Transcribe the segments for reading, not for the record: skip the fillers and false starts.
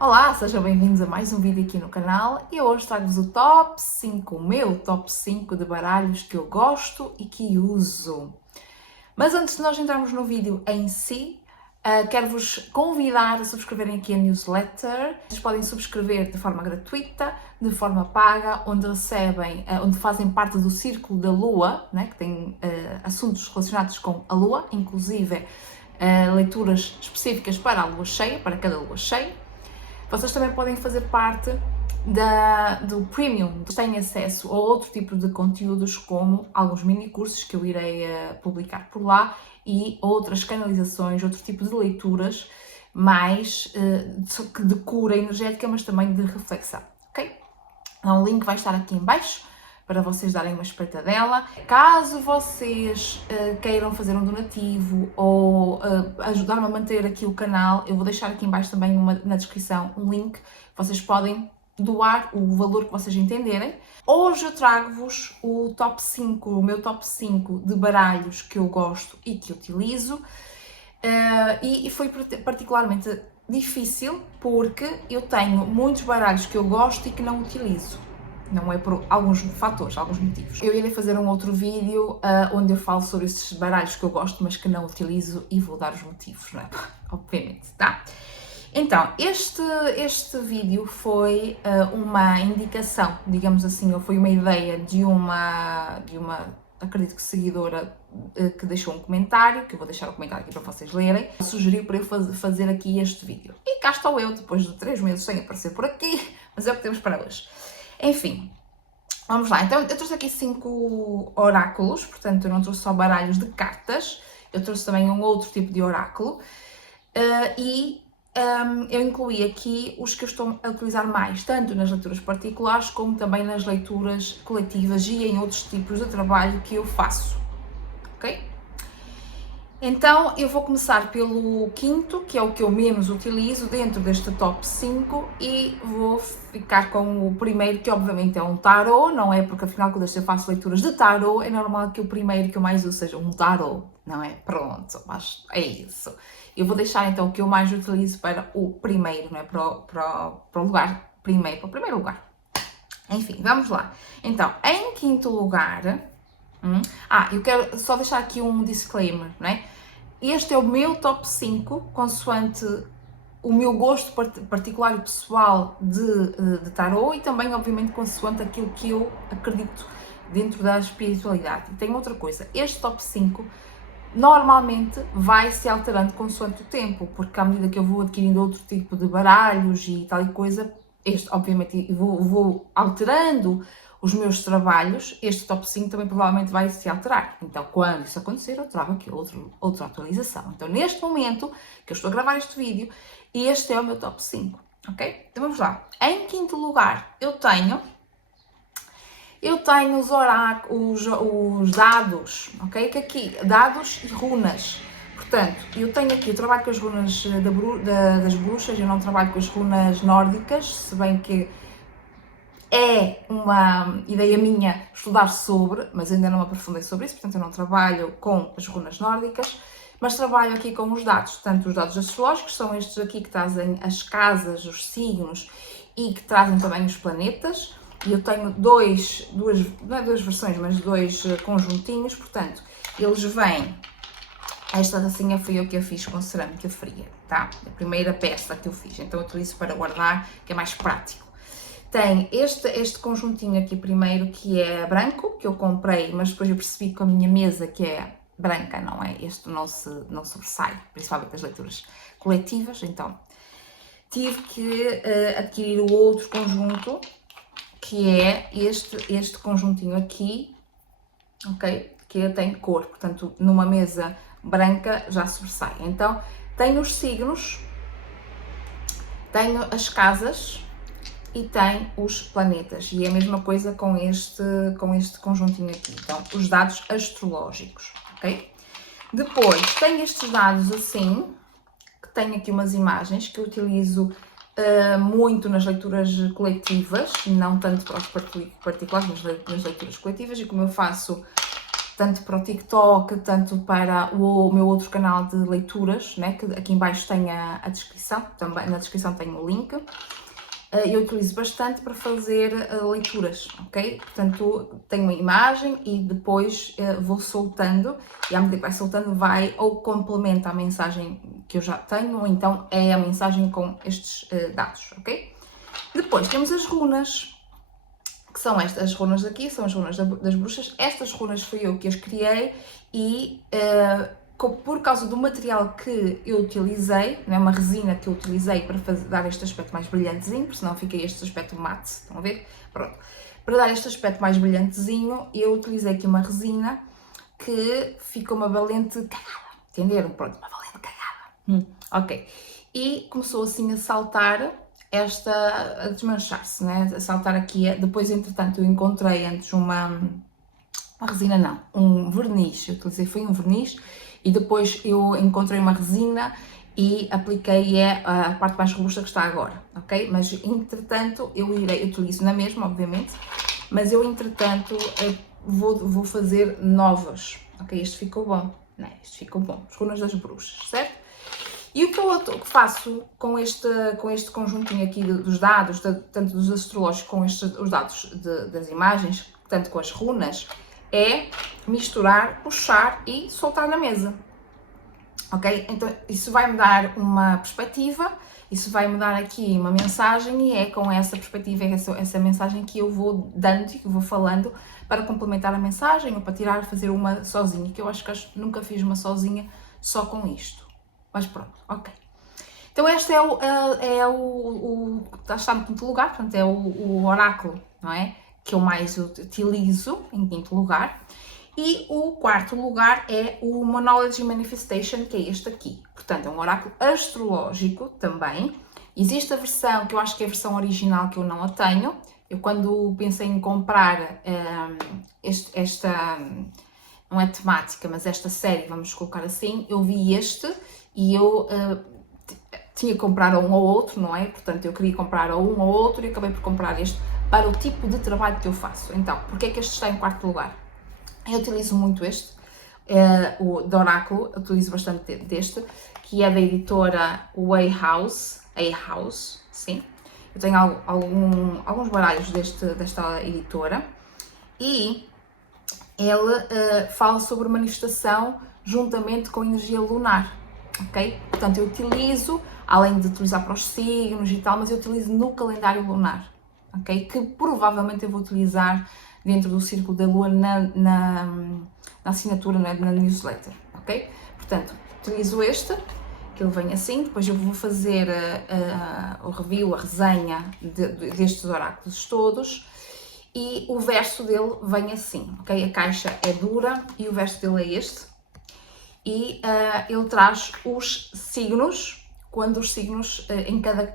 Olá, sejam bem-vindos a mais um vídeo aqui no canal e hoje trago-vos o top 5, o meu top 5 de baralhos que eu gosto e que uso. Mas antes de nós entrarmos no vídeo em si, quero-vos convidar a subscreverem aqui a newsletter. Vocês podem subscrever de forma gratuita, de forma paga, onde recebem, onde fazem parte do Círculo da Lua, né, que tem assuntos relacionados com a Lua, inclusive leituras específicas para a Lua cheia, para cada Lua cheia. Vocês também podem fazer parte do Premium, têm acesso a outro tipo de conteúdos, como alguns mini cursos que eu irei publicar por lá e outras canalizações, outro tipo de leituras, mais de cura energética, mas também de reflexão, ok? Então o link vai estar aqui em baixo para vocês darem uma espreitadela. Caso vocês queiram fazer um donativo ou ajudar-me a manter aqui o canal, eu vou deixar aqui em baixo também na descrição um link. Vocês podem doar o valor que vocês entenderem. Hoje eu trago-vos o top 5, o meu top 5 de baralhos que eu gosto e que utilizo. E foi particularmente difícil porque eu tenho muitos baralhos que eu gosto e que não utilizo. Não é por alguns fatores, alguns motivos. Eu irei fazer um outro vídeo onde eu falo sobre esses baralhos que eu gosto, mas que não utilizo e vou dar os motivos, não é? Obviamente, tá? Então, este vídeo foi uma indicação, digamos assim, ou foi uma ideia de uma acredito que seguidora que deixou um comentário, que eu vou deixar o comentário aqui para vocês lerem, sugeriu para eu fazer aqui este vídeo. E cá estou eu, depois de 3 meses sem aparecer por aqui, mas é o que temos para hoje. Enfim, vamos lá. Então, eu trouxe aqui 5 oráculos, portanto, eu não trouxe só baralhos de cartas, eu trouxe também um outro tipo de oráculo eu incluí aqui os que eu estou a utilizar mais, tanto nas leituras particulares como também nas leituras coletivas e em outros tipos de trabalho que eu faço, ok? Então, eu vou começar pelo quinto, que é o que eu menos utilizo dentro deste top 5 e vou ficar com o primeiro, que obviamente é um tarô, não é? Porque afinal quando eu faço leituras de tarô, é normal que o primeiro que eu mais uso seja um tarô, não é? Pronto, mas é isso. Eu vou deixar então o que eu mais utilizo para o primeiro, não é? Para o lugar primeiro, para o primeiro lugar. Enfim, vamos lá. Então, em quinto lugar... eu quero só deixar aqui um disclaimer, não é? Este é o meu top 5, consoante o meu gosto particular e pessoal de tarot e também, obviamente, consoante aquilo que eu acredito dentro da espiritualidade. E tem outra coisa, este top 5 normalmente vai se alterando consoante o tempo, porque à medida que eu vou adquirindo outro tipo de baralhos e tal e coisa, este, obviamente, vou alterando os meus trabalhos, este top 5 também provavelmente vai se alterar. Então, quando isso acontecer, eu trago aqui outra atualização. Então, neste momento que eu estou a gravar este vídeo, este é o meu top 5, ok? Então, vamos lá. Em quinto lugar, eu tenho os oráculos, os dados, ok? Que aqui, dados e runas. Portanto, eu tenho aqui, eu trabalho com as runas das bruxas, eu não trabalho com as runas nórdicas, se bem que é uma ideia minha estudar sobre, mas ainda não me aprofundei sobre isso, portanto eu não trabalho com as runas nórdicas, mas trabalho aqui com os dados, tanto os dados astrológicos, são estes aqui que trazem as casas, os signos e que trazem também os planetas, e eu tenho não é duas versões, mas 2 conjuntinhos, portanto, eles vêm, esta tacinha foi eu que eu fiz com cerâmica fria, tá? A primeira peça que eu fiz, então eu utilizo para guardar, que é mais prático. Tem este conjuntinho aqui primeiro, que é branco, que eu comprei, mas depois eu percebi com a minha mesa que é branca, não é? Este não sobressai, principalmente nas leituras coletivas, então tive que adquirir o outro conjunto, que é este conjuntinho aqui, ok? Que tem cor, portanto, numa mesa branca já sobressai. Então, tenho os signos, tenho as casas e tem os planetas, e é a mesma coisa com este conjuntinho aqui, então os dados astrológicos, ok? Depois tem estes dados assim, que tem aqui umas imagens que eu utilizo muito nas leituras coletivas, não tanto para os particulares, mas nas leituras coletivas, e como eu faço tanto para o TikTok, tanto para o meu outro canal de leituras, né, que aqui em baixo tem a descrição, também na descrição tem o link. Eu utilizo bastante para fazer leituras, ok? Portanto, tenho uma imagem e depois vou soltando, e à medida que vai soltando vai ou complementa a mensagem que eu já tenho, ou então é a mensagem com estes dados, ok? Depois temos as runas, que são estas runas aqui, são as runas das bruxas. Estas runas fui eu que as criei e por causa do material que eu utilizei, né, uma resina que eu utilizei para dar este aspecto mais brilhantezinho, porque senão fica este aspecto mate, estão a ver? Pronto. Para dar este aspecto mais brilhantezinho, eu utilizei aqui uma resina que fica uma valente cagada, entenderam? Pronto, uma valente cagada. Ok. E começou assim a saltar a desmanchar-se, né? A saltar aqui. Depois, entretanto, eu encontrei antes uma resina, não, um verniz. Eu utilizei, foi um verniz, e depois eu encontrei uma resina e apliquei a parte mais robusta que está agora, ok? Mas, entretanto, eu utilizo na mesma, obviamente, mas eu, entretanto, vou fazer novas, ok? Este ficou bom, né? Este ficou bom, as runas das bruxas, certo? E o que eu faço com este conjuntinho aqui dos dados, tanto dos astrológicos com os dados das imagens, tanto com as runas, é misturar, puxar e soltar na mesa, ok? Então isso vai-me dar uma perspectiva, isso vai-me dar aqui uma mensagem, e é com essa perspectiva, essa mensagem que eu vou dando e que vou falando para complementar a mensagem, ou para fazer uma sozinha, que eu acho que nunca fiz uma sozinha só com isto. Mas pronto, ok. Então este está no quinto lugar, portanto é o oráculo, não é? Que eu mais utilizo em quinto lugar. E o quarto lugar é o Monology Manifestation, que é este aqui. Portanto, é um oráculo astrológico também. Existe a versão, que eu acho que é a versão original, que eu não a tenho. Eu, quando pensei em comprar esta, não é temática, mas esta série, vamos colocar assim, eu vi este e eu tinha que comprar um ou outro, não é? Portanto, eu queria comprar um ou outro e acabei por comprar este para o tipo de trabalho que eu faço. Então, porque é que este está em quarto lugar? Eu utilizo muito este, o de oráculo, utilizo bastante deste, que é da editora A House, sim. Eu tenho alguns baralhos desta editora, e ele fala sobre manifestação juntamente com energia lunar, ok? Portanto, eu utilizo, além de utilizar para os signos e tal, mas eu utilizo no calendário lunar, ok? Que provavelmente eu vou utilizar dentro do círculo da lua na assinatura, na newsletter, ok? Portanto, utilizo este, que ele vem assim, depois eu vou fazer o review, a resenha destes oráculos todos, e o verso dele vem assim, ok? A caixa é dura e o verso dele é este, e ele traz os signos, quando os signos em cada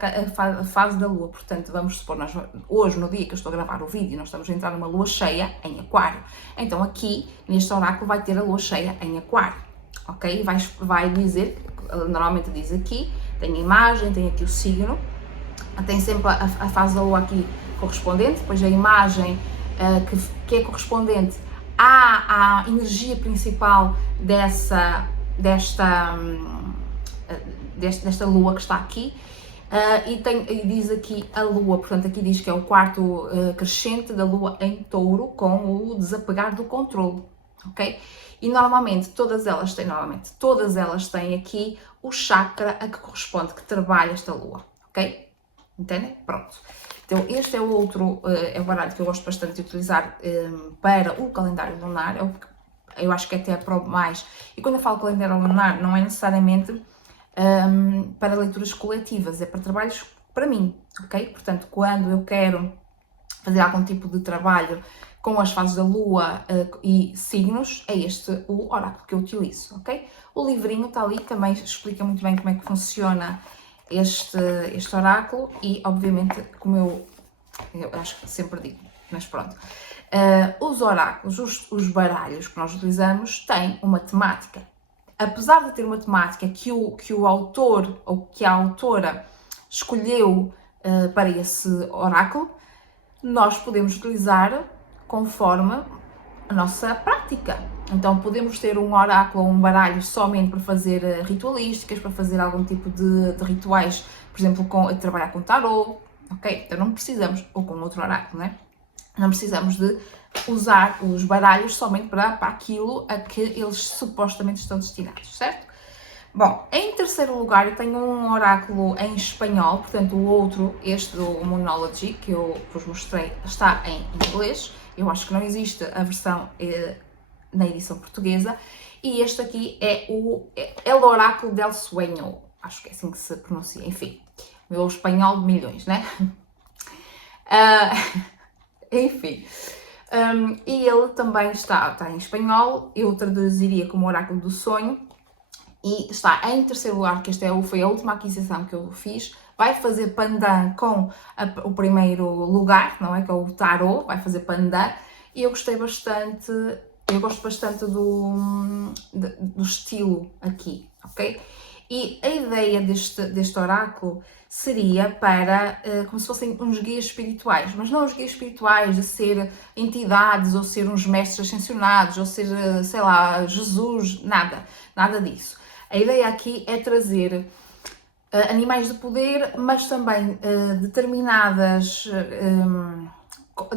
fase da lua. Portanto, vamos supor, hoje, no dia que eu estou a gravar o vídeo, nós estamos a entrar numa lua cheia em aquário. Então aqui, neste oráculo, vai ter a lua cheia em aquário, ok? Vai dizer, normalmente diz aqui, tem a imagem, tem aqui o signo, tem sempre a fase da lua aqui correspondente, depois a imagem que é correspondente à energia principal desta lua que está aqui, e diz aqui a lua, portanto aqui diz que é o quarto crescente da lua em touro, com o desapegar do controle, ok? E normalmente todas elas têm aqui o chakra a que corresponde, que trabalha esta lua, ok? Entendem? Pronto. Então este é o outro, é o baralho que eu gosto bastante de utilizar para o calendário lunar. Eu acho que até aprovo mais. E quando eu falo calendário lunar, não é necessariamente para leituras coletivas, é para trabalhos para mim, ok? Portanto, quando eu quero fazer algum tipo de trabalho com as fases da lua e signos, é este o oráculo que eu utilizo, ok? O livrinho está ali, também explica muito bem como é que funciona este oráculo, e obviamente, como eu acho que sempre digo, mas pronto, os oráculos, os baralhos que nós utilizamos têm uma temática. Apesar de ter uma temática que o autor ou que a autora escolheu para esse oráculo, nós podemos utilizar conforme a nossa prática, Então podemos ter um oráculo ou um baralho somente para fazer ritualísticas, para fazer algum tipo de rituais, por exemplo, trabalhar com tarot, ok? Então não precisamos, ou com outro oráculo, né? Não precisamos de usar os baralhos somente para aquilo a que eles supostamente estão destinados, certo? Bom, em terceiro lugar eu tenho um oráculo em espanhol, portanto o outro, este do Moonology, que eu vos mostrei, está em inglês. Eu acho que não existe a versão na edição portuguesa. E este aqui é o El Oráculo del Sueño, acho que é assim que se pronuncia, enfim, meu espanhol de milhões, né? Enfim. E ele também está em espanhol, eu traduziria como Oráculo do Sonho, e está em terceiro lugar, que foi a última aquisição que eu fiz, vai fazer pandan com o primeiro lugar, não é? Que é o tarot, vai fazer pandan, e eu gosto bastante do estilo aqui, ok? E a ideia deste oráculo seria para, como se fossem uns guias espirituais, mas não os guias espirituais de ser entidades, ou ser uns mestres ascensionados, ou ser, sei lá, Jesus, nada disso. A ideia aqui é trazer animais de poder, mas também determinadas,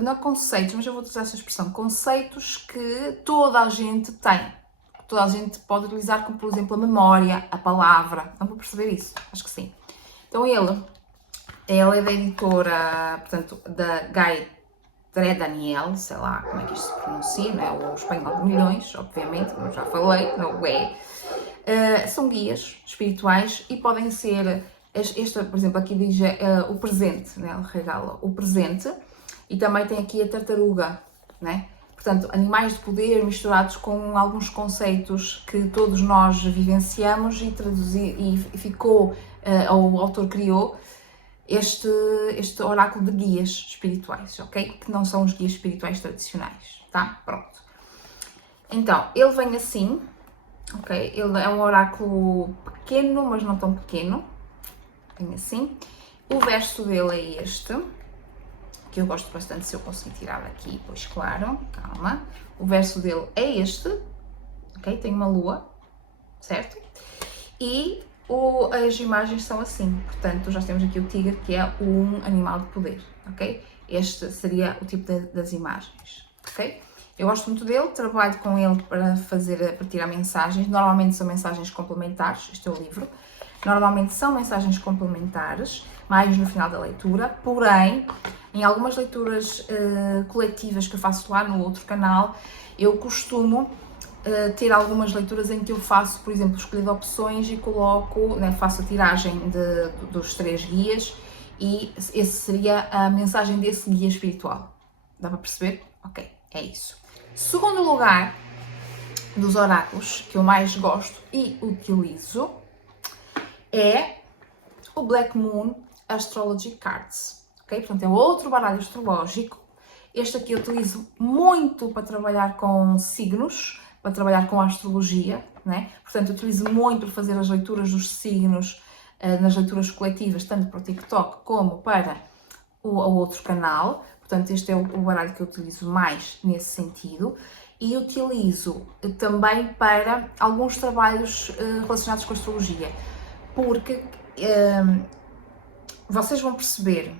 não conceitos, mas eu vou utilizar essa expressão, conceitos que toda a gente tem. Toda a gente pode utilizar, como por exemplo a memória, a palavra. Não vou perceber isso? Acho que sim. Então ele é da editora, portanto, da Guy Daniel, sei lá como é que isto se pronuncia, não é o espanhol de milhões, obviamente, como já falei, não é? São guias espirituais e podem ser, por exemplo, aqui diz o presente, né? Ele regala o presente, e também tem aqui a tartaruga, né? Portanto, animais de poder misturados com alguns conceitos que todos nós vivenciamos e ficou, o autor criou este oráculo de guias espirituais, ok? Que não são os guias espirituais tradicionais, tá? Pronto. Então, ele vem assim, ok? Ele é um oráculo pequeno, mas não tão pequeno, vem assim. O verso dele é este, que eu gosto bastante, se eu conseguir tirar daqui, pois claro, calma. O verso dele é este, ok? Tem uma lua, certo? E as imagens são assim, portanto já temos aqui o tigre, que é um animal de poder, ok? Este seria o tipo das imagens, ok? Eu gosto muito dele, trabalho com ele para tirar mensagens, normalmente são mensagens complementares, este é o livro, normalmente são mensagens complementares, mais no final da leitura, porém, em algumas leituras coletivas que eu faço lá no outro canal, eu costumo ter algumas leituras em que eu faço, por exemplo, escolher opções e coloco, né, faço a tiragem dos 3 guias, e esse seria a mensagem desse guia espiritual. Dá para perceber? Ok, é isso. Segundo lugar dos oráculos que eu mais gosto e utilizo é o Black Moon Astrology Cards, ok? Portanto, é outro baralho astrológico. Este aqui eu utilizo muito para trabalhar com signos, para trabalhar com a astrologia, né? Portanto, eu utilizo muito para fazer as leituras dos signos, nas leituras coletivas, tanto para o TikTok como para o outro canal. Portanto, este é o baralho que eu utilizo mais nesse sentido. E utilizo também para alguns trabalhos relacionados com a astrologia, porque vocês vão perceber,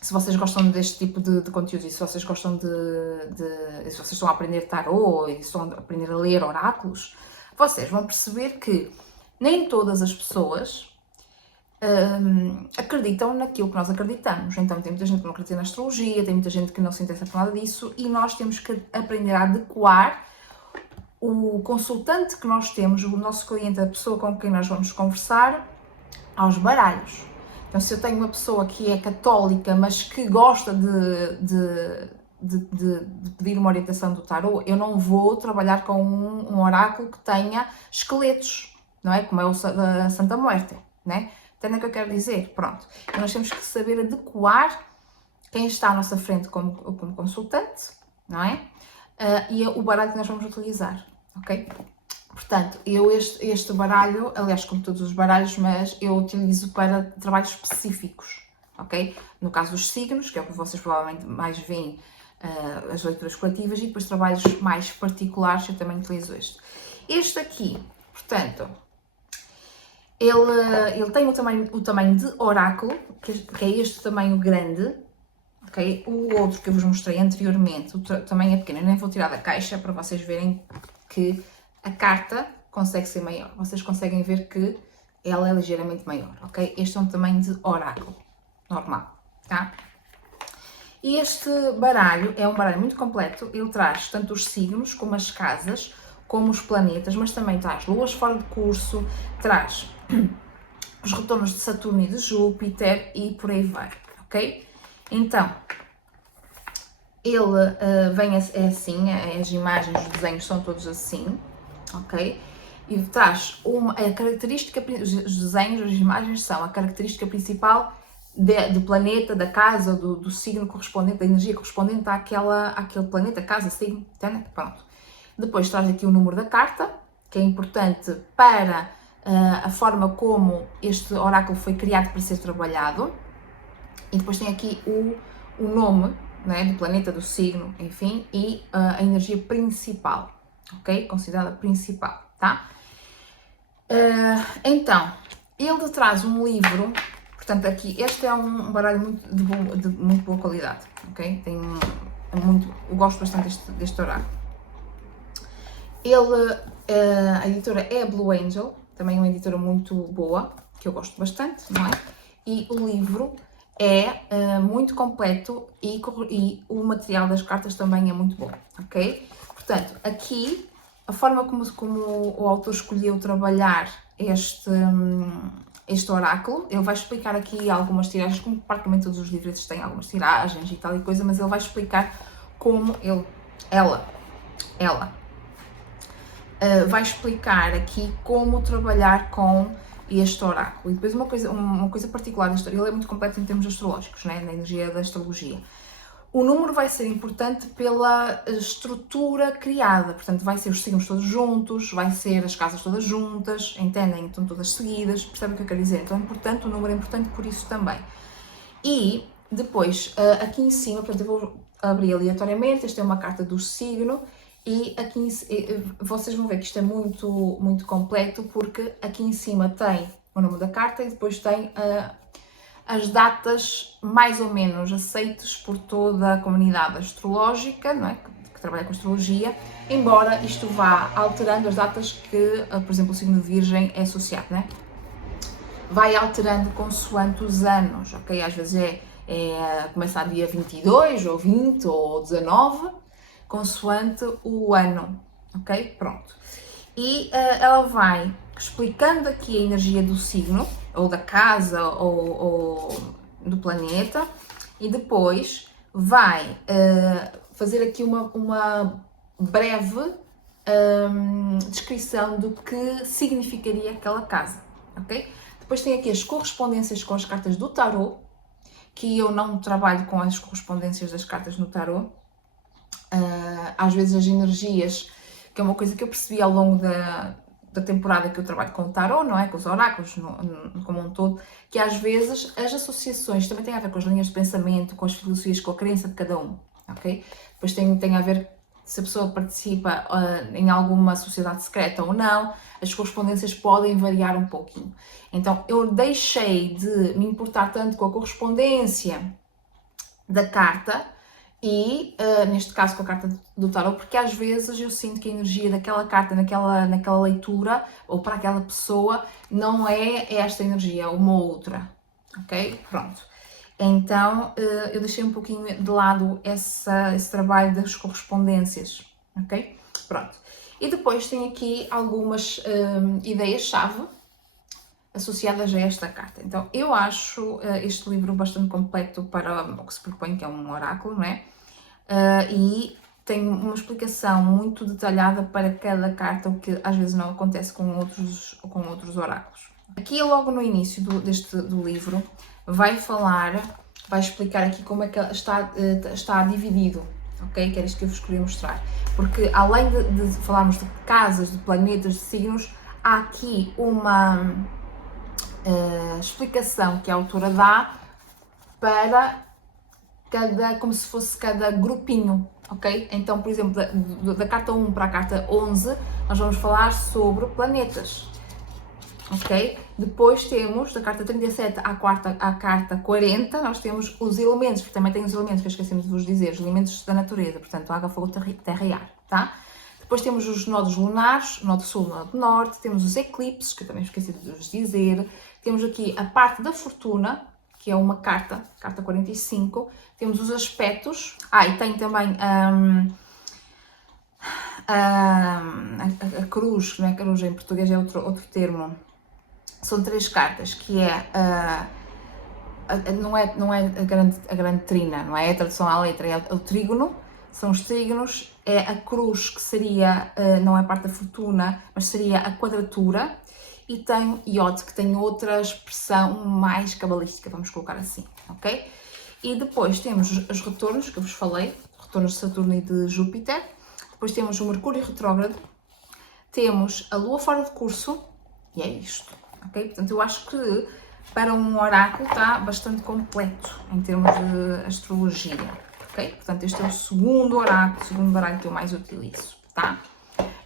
se vocês gostam deste tipo de conteúdo, e se vocês gostam se vocês estão a aprender tarot e estão a aprender a ler oráculos, vocês vão perceber que nem todas as pessoas acreditam naquilo que nós acreditamos. Então tem muita gente que não acredita na astrologia, tem muita gente que não se interessa por nada disso, e nós temos que aprender a adequar o consultante que nós temos, o nosso cliente, a pessoa com quem nós vamos conversar, aos baralhos. Então, se eu tenho uma pessoa que é católica, mas que gosta de pedir uma orientação do tarot, eu não vou trabalhar com um oráculo que tenha esqueletos, não é? Como é o da Santa Muerte, né? Entendem o que eu quero dizer? Pronto. Então, nós temos que saber adequar quem está à nossa frente como consultante, não é? E o baralho que nós vamos utilizar, ok? Portanto, este baralho, aliás, como todos os baralhos, mas eu utilizo para trabalhos específicos, ok? No caso dos signos, que é o que vocês provavelmente mais veem as leituras coletivas, e depois trabalhos mais particulares eu também utilizo este. Este aqui, portanto, ele tem o tamanho de oráculo, que é este tamanho grande, ok? O outro que eu vos mostrei anteriormente, o tamanho é pequeno, eu nem vou tirar da caixa para vocês verem que a carta consegue ser maior. Vocês conseguem ver que ela é ligeiramente maior, ok? Este é um tamanho de oráculo, normal, tá? E este baralho é um baralho muito completo, ele traz tanto os signos como as casas, como os planetas, mas também traz luas fora de curso, traz os retornos de Saturno e de Júpiter e por aí vai, ok? Então, ele vem assim, as imagens, os desenhos são todos assim, ok? E traz a característica, os desenhos, as imagens são a característica principal do planeta, da casa, do signo correspondente, da energia correspondente àquele planeta, casa, signo, entende? Pronto. Depois traz aqui o número da carta, que é importante para a forma como este oráculo foi criado para ser trabalhado. E depois tem aqui o nome, né, do planeta, do signo, enfim, e a energia principal, ok? Considerada principal, tá? Então, ele traz um livro, portanto aqui, este é um baralho de muito boa qualidade, ok? Eu gosto bastante deste oráculo. A editora é a Blue Angel, também é uma editora muito boa, que eu gosto bastante, não é? E o livro é muito completo e o material das cartas também é muito bom, ok? Portanto, aqui, a forma como o autor escolheu trabalhar este oráculo, ele vai explicar aqui algumas tiragens, como praticamente todos os livros têm algumas tiragens e tal e coisa, mas ele vai explicar como ela vai explicar aqui como trabalhar com este oráculo. E depois uma coisa particular deste oráculo, ele é muito completo em termos astrológicos, né? Na energia da astrologia. O número vai ser importante pela estrutura criada, portanto vai ser os signos todos juntos, vai ser as casas todas juntas, entendem? Então todas seguidas, percebem o que eu quero dizer? Então o número é importante por isso também. E depois, aqui em cima, portanto eu vou abrir aleatoriamente, esta é uma carta do signo, e aqui vocês vão ver que isto é muito, muito completo, porque aqui em cima tem o nome da carta e depois tem as datas mais ou menos aceitas por toda a comunidade astrológica, não é? que trabalha com astrologia, embora isto vá alterando as datas que, por exemplo, o signo de Virgem é associado, não é? Vai alterando consoante os anos, ok? Às vezes começa a dia 22, ou 20, ou 19, consoante o ano, ok? Pronto. E ela vai explicando aqui a energia do signo, ou da casa, ou do planeta, e depois vai fazer aqui uma breve descrição do que significaria aquela casa, ok? Depois tem aqui as correspondências com as cartas do tarot, que eu não trabalho com as correspondências das cartas no tarot. Às vezes as energias, que é uma coisa que eu percebi ao longo da temporada que eu trabalho com o tarot, não é? Com os oráculos como um todo, que às vezes as associações também têm a ver com as linhas de pensamento, com as filosofias, com a crença de cada um, ok? Depois tem a ver se a pessoa participa em alguma sociedade secreta ou não, as correspondências podem variar um pouquinho. Então eu deixei de me importar tanto com a correspondência da carta, e neste caso com a carta do tarot, porque às vezes eu sinto que a energia daquela carta, naquela leitura, ou para aquela pessoa, não é esta energia, é uma outra, ok? Pronto. Então eu deixei um pouquinho de lado esse trabalho das correspondências, ok? Pronto. E depois tem aqui algumas ideias-chave associadas a esta carta. Então eu acho este livro bastante completo para o que se propõe, que é um oráculo, não é? E tem uma explicação muito detalhada para cada carta, o que às vezes não acontece com outros oráculos. Aqui logo no início do livro vai explicar aqui como é que está dividido, ok? Que era isto que eu vos queria mostrar. Porque além de falarmos de casas, de planetas, de signos, há aqui uma explicação que a autora dá para como se fosse cada grupinho, ok? Então, por exemplo, da carta 1 para a carta 11, nós vamos falar sobre planetas, ok? Depois temos, da carta 37 à carta 40, nós temos os elementos, porque também tem os elementos que esquecemos de vos dizer, os elementos da natureza, portanto, água, fogo, terra e ar, tá? Depois temos os nodos lunares, nodo sul, nodo norte, temos os eclipses, que eu também esqueci de vos dizer, temos aqui a parte da fortuna, que é uma carta 45, temos os aspectos, e tem também a cruz, não é cruz, em português é outro termo, são 3 cartas, que é não é a grande trina, não é a tradução à letra, é o trígono, são os trígonos, é a cruz que seria, não é a parte da fortuna, mas seria a quadratura, e tem Iod, que tem outra expressão mais cabalística, vamos colocar assim, ok? E depois temos os retornos, que eu vos falei, retornos de Saturno e de Júpiter, depois temos o Mercúrio retrógrado, temos a Lua fora de curso, e é isto, ok? Portanto, eu acho que para um oráculo está bastante completo em termos de astrologia, ok? Portanto, este é o segundo oráculo, o segundo baralho que eu mais utilizo, tá?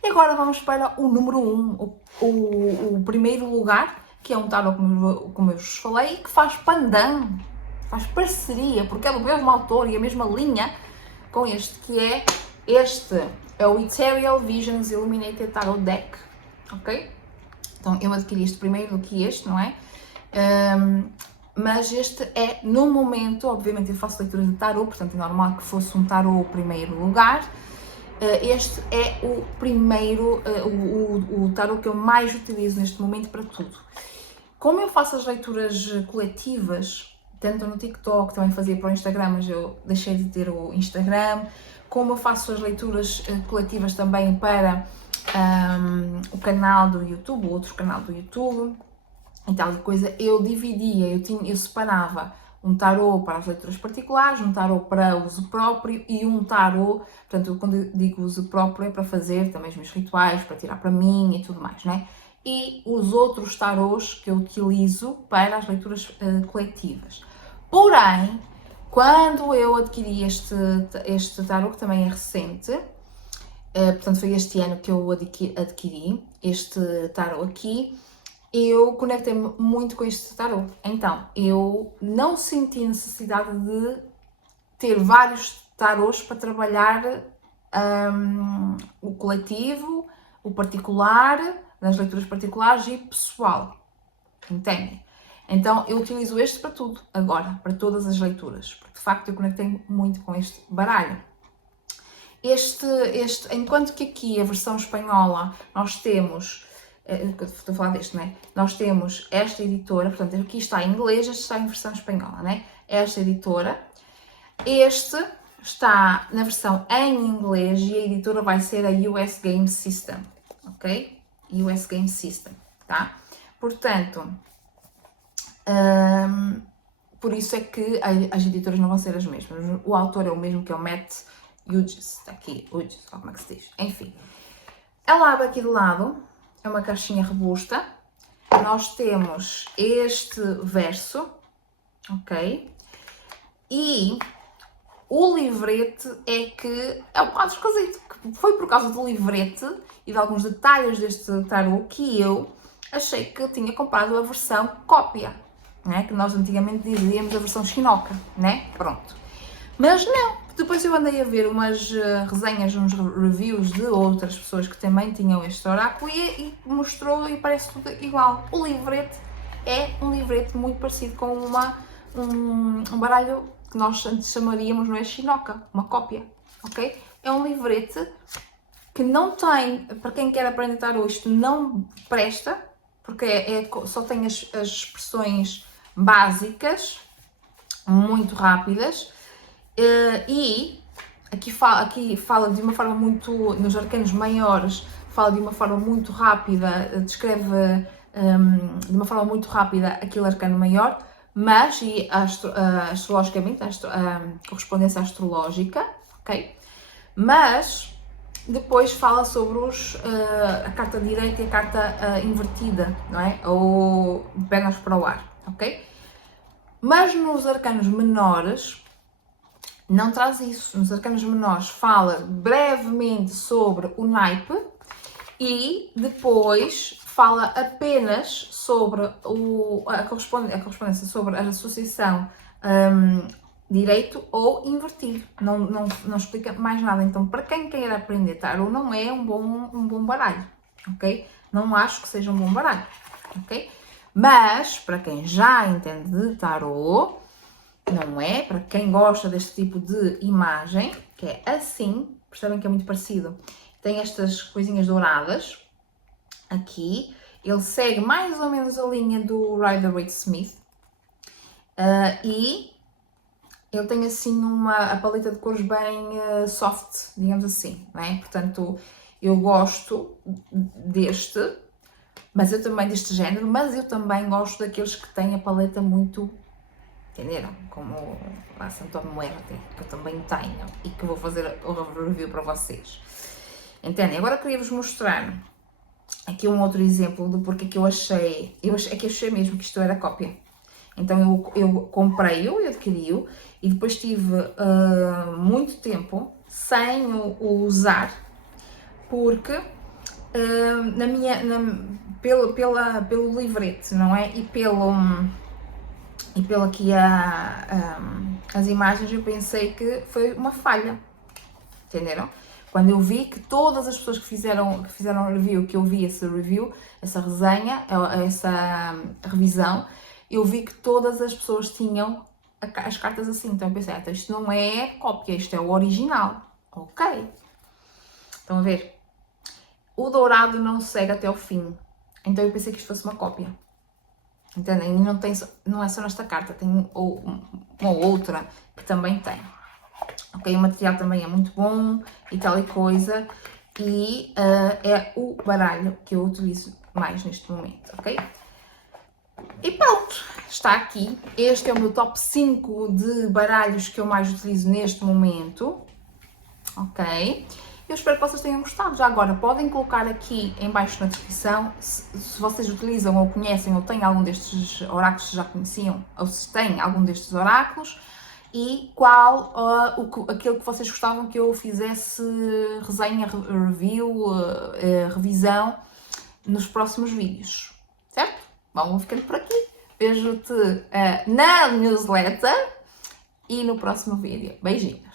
E agora vamos para o número 1, o primeiro lugar, que é um tarot, como eu vos falei, que faz pandan, faz parceria, porque é do mesmo autor e a mesma linha com este, que é o Ethereal Visions Illuminated Tarot Deck, ok? Então, eu adquiri este primeiro do que este, não é? Mas este é, no momento, obviamente eu faço leitura de tarot, portanto é normal que fosse um tarot primeiro lugar. Este é o primeiro, o tarot que eu mais utilizo neste momento para tudo. Como eu faço as leituras coletivas, tanto no TikTok, também fazia para o Instagram, mas eu deixei de ter o Instagram, como eu faço as leituras coletivas também para o canal do YouTube, o outro canal do YouTube, e tal e coisa, eu dividia, eu separava um tarot para as leituras particulares, um tarot para uso próprio e um tarot, portanto, quando eu digo uso próprio é para fazer também os meus rituais, para tirar para mim e tudo mais, né? E os outros tarots que eu utilizo para as leituras coletivas. Porém, quando eu adquiri este tarot, que também é recente, portanto foi este ano que eu adquiri este tarot aqui, eu conectei-me muito com este tarot. Então, eu não senti necessidade de ter vários tarots para trabalhar o coletivo, o particular, nas leituras particulares e pessoal. Entendem? Então, eu utilizo este para tudo, agora, para todas as leituras, porque de facto eu conectei muito com este baralho. Enquanto que aqui a versão espanhola nós temos, estou a falar deste, não é? Nós temos esta editora, portanto aqui está em inglês, este está em versão espanhola, não é? Esta editora, este está na versão em inglês e a editora vai ser a US Game System, ok? US Game System, tá? Portanto, por isso é que as editoras não vão ser as mesmas. O autor é o mesmo, que é o Matt Hughes, está aqui, Hughes, como é que se diz? Enfim, ela abre aqui de lado, é uma caixinha robusta, nós temos este verso, ok? E o livrete é que é um bocado esquisito, foi por causa do livrete e de alguns detalhes deste tarot que eu achei que eu tinha comprado a versão cópia, né? Que nós antigamente dizíamos a versão chinoca, né? Pronto. Mas não, depois eu andei a ver umas resenhas, uns reviews de outras pessoas que também tinham este oráculo e mostrou e parece tudo igual. O livrete é um livrete muito parecido com um baralho que nós antes chamaríamos, não é chinoca, uma cópia, ok? É um livrete que não tem, para quem quer aprender tarot, isto não presta, porque só tem as expressões básicas, muito rápidas, e aqui fala de uma forma muito, nos arcanos maiores, fala de uma forma muito rápida, descreve de uma forma muito rápida aquele arcano maior, mas, e astrologicamente, a correspondência astrológica, ok? Mas depois fala sobre a carta direita e a carta invertida, não é? Ou pernas para o ar, ok? Mas nos arcanos menores, não traz isso. Nos arcanos menores fala brevemente sobre o naipe e depois fala apenas sobre a correspondência, sobre a associação direito ou invertido. Não explica mais nada. Então, para quem quer aprender tarot, não é um bom baralho, ok? Não acho que seja um bom baralho, ok? Mas, para quem já entende de tarot, não é? Para quem gosta deste tipo de imagem, que é assim, percebem que é muito parecido. Tem estas coisinhas douradas aqui. Ele segue mais ou menos a linha do Rider-Waite-Smith. E ele tem assim a paleta de cores bem soft, digamos assim, não é? Portanto, eu gosto deste, mas eu também deste género, mas eu também gosto daqueles que têm a paleta muito, entenderam? Como a Santo Muerte, que eu também tenho e que vou fazer o review para vocês. Entendem? Agora queria-vos mostrar aqui um outro exemplo do porquê que eu achei mesmo que isto era cópia. Então eu comprei-o, eu adquiri-o e depois tive muito tempo sem o usar, porque pelo livrete, não é? E pelo aqui as imagens, eu pensei que foi uma falha, entenderam? Quando eu vi que todas as pessoas que fizeram review, que eu vi esse review, essa resenha, essa revisão, eu vi que todas as pessoas tinham as cartas assim. Então eu pensei, então isto não é cópia, isto é o original. Ok. Estão a ver? O dourado não segue até o fim. Então eu pensei que isto fosse uma cópia. Entendem? E não é só nesta carta, tem uma outra que também tem. Ok, o material também é muito bom e tal e coisa. E é o baralho que eu utilizo mais neste momento, ok? E pronto, está aqui. Este é o meu top 5 de baralhos que eu mais utilizo neste momento. Ok? Eu espero que vocês tenham gostado. Já agora, podem colocar aqui em baixo na descrição se vocês utilizam ou conhecem ou têm algum destes oráculos que já conheciam, ou se têm algum destes oráculos, e qual aquilo que vocês gostavam que eu fizesse resenha, review, revisão nos próximos vídeos, certo? Bom, vou ficando por aqui. Vejo-te na newsletter e no próximo vídeo. Beijinhos!